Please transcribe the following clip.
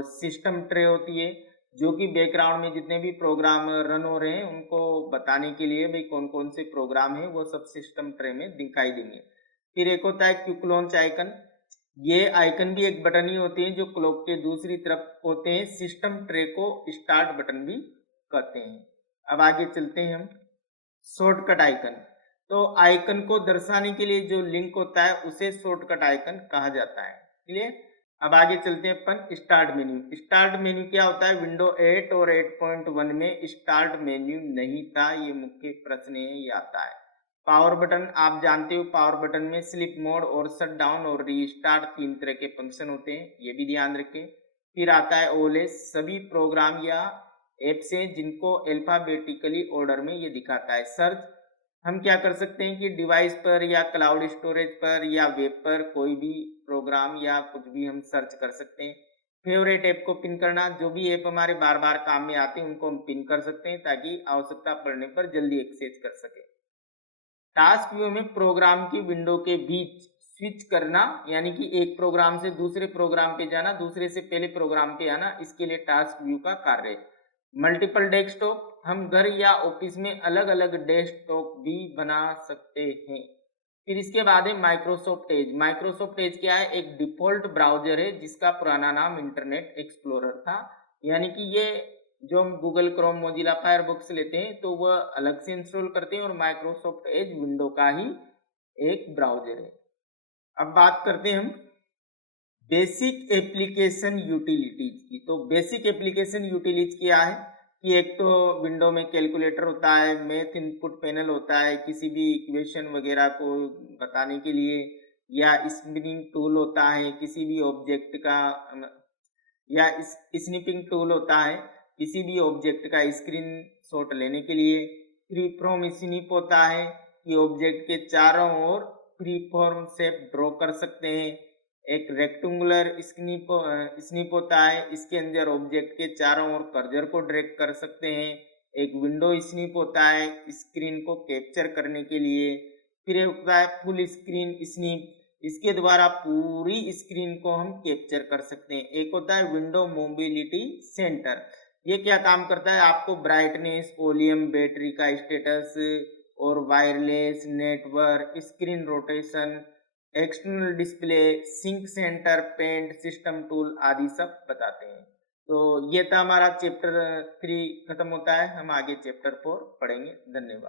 और system tray होती है जो कि बैकग्राउंड में जितने भी प्रोग्राम रन हो रहे हैं उनको बताने के लिए भाई कौन कौन से प्रोग्राम है वो सब सिस्टम ट्रे में दिखाई देंगे। फिर एक होता है क्विक लॉन्च आइकन। ये आइकन भी एक बटन ही होते हैं जो क्लॉक के दूसरी तरफ होते हैं। सिस्टम ट्रे को स्टार्ट बटन भी कहते हैं। अब आगे चलते हैं हम। शॉर्टकट आइकन, तो आइकन को दर्शाने के लिए जो लिंक होता है उसे शॉर्टकट आइकन कहा जाता है। क्लियर। अब आगे चलते हैं अपन स्टार्ट मेन्यू। स्टार्ट मेन्यू क्या होता है? विंडो 8 और 8.1 में स्टार्ट मेन्यू नहीं था, ये मुख्य प्रश्न है, ये आता है। पावर बटन आप जानते हो, पावर बटन में स्लिप मोड और शट डाउन और रीस्टार्ट 3 तरह के फंक्शन होते हैं, ये भी ध्यान रखें। फिर आता है ओएलएस, सभी प्रोग्राम या ऐप्स हैं जिनको अल्फाबेटिकली ऑर्डर में ये दिखाता है। सर्च, हम क्या कर सकते हैं कि डिवाइस पर या क्लाउड स्टोरेज पर या वेब पर कोई भी प्रोग्राम या कुछ भी हम सर्च कर सकते हैं। फेवरेट ऐप को पिन करना, जो भी ऐप हमारे बार बार काम में आते हैं उनको हम पिन कर सकते हैं ताकि आवश्यकता पड़ने पर जल्दी एक्सेस कर सके। टास्क व्यू में प्रोग्राम की विंडो के बीच स्विच करना, यानी कि एक प्रोग्राम से दूसरे प्रोग्राम पे जाना, दूसरे से पहले प्रोग्राम पे आना, इसके लिए टास्क व्यू का कार्य है। मल्टीपल डेस्कटॉप, हम घर या ऑफिस में अलग अलग डेस्कटॉप भी बना सकते हैं। फिर इसके बाद है माइक्रोसॉफ्ट एज। माइक्रोसॉफ्ट एज क्या है? एक डिफॉल्ट ब्राउजर है जिसका पुराना नाम इंटरनेट एक्सप्लोरर था, यानी कि ये जो हम गूगल क्रोम मोजिला फायरफॉक्स लेते हैं तो वह अलग से इंस्टॉल करते हैं और माइक्रोसॉफ्ट एज विंडो का ही एक ब्राउजर है। अब बात करते हैं हम बेसिक एप्लीकेशन यूटिलिटीज की। तो बेसिक एप्लीकेशन यूटिलिटीज क्या है कि एक तो विंडो में कैलकुलेटर होता है, मैथ इनपुट पैनल होता है किसी भी इक्वेशन वगैरह को बताने के लिए, या स्पिनिंग टूल होता है किसी भी ऑब्जेक्ट का, या स्निपिंग टूल होता है किसी भी ऑब्जेक्ट का स्क्रीन शॉट लेने के लिए। फ्री फॉर्म स्निप होता है कि ऑब्जेक्ट के चारों ओर फ्री फॉर्म शेप ड्रॉ कर सकते हैं। एक रेक्टेंगुलर स्निप होता है, इसके अंदर ऑब्जेक्ट के चारों ओर कर्सर को ड्रैग कर सकते हैं। एक विंडो स्निप होता है स्क्रीन को कैप्चर करने के लिए। फिर एक होता है फुल स्क्रीन स्निप, इसके द्वारा पूरी स्क्रीन को हम कैप्चर कर सकते हैं। एक होता है विंडो मोबिलिटी सेंटर, ये क्या काम करता है? आपको ब्राइटनेस, वॉल्यूम, बैटरी का स्टेटस और wireless network, screen rotation, external display, sync centre, paint, system tool आदि सब बताते हैं। तो ये था हमारा चैप्टर 3 खत्म होता है, हम आगे चैप्टर 4 पढ़ेंगे। धन्यवाद।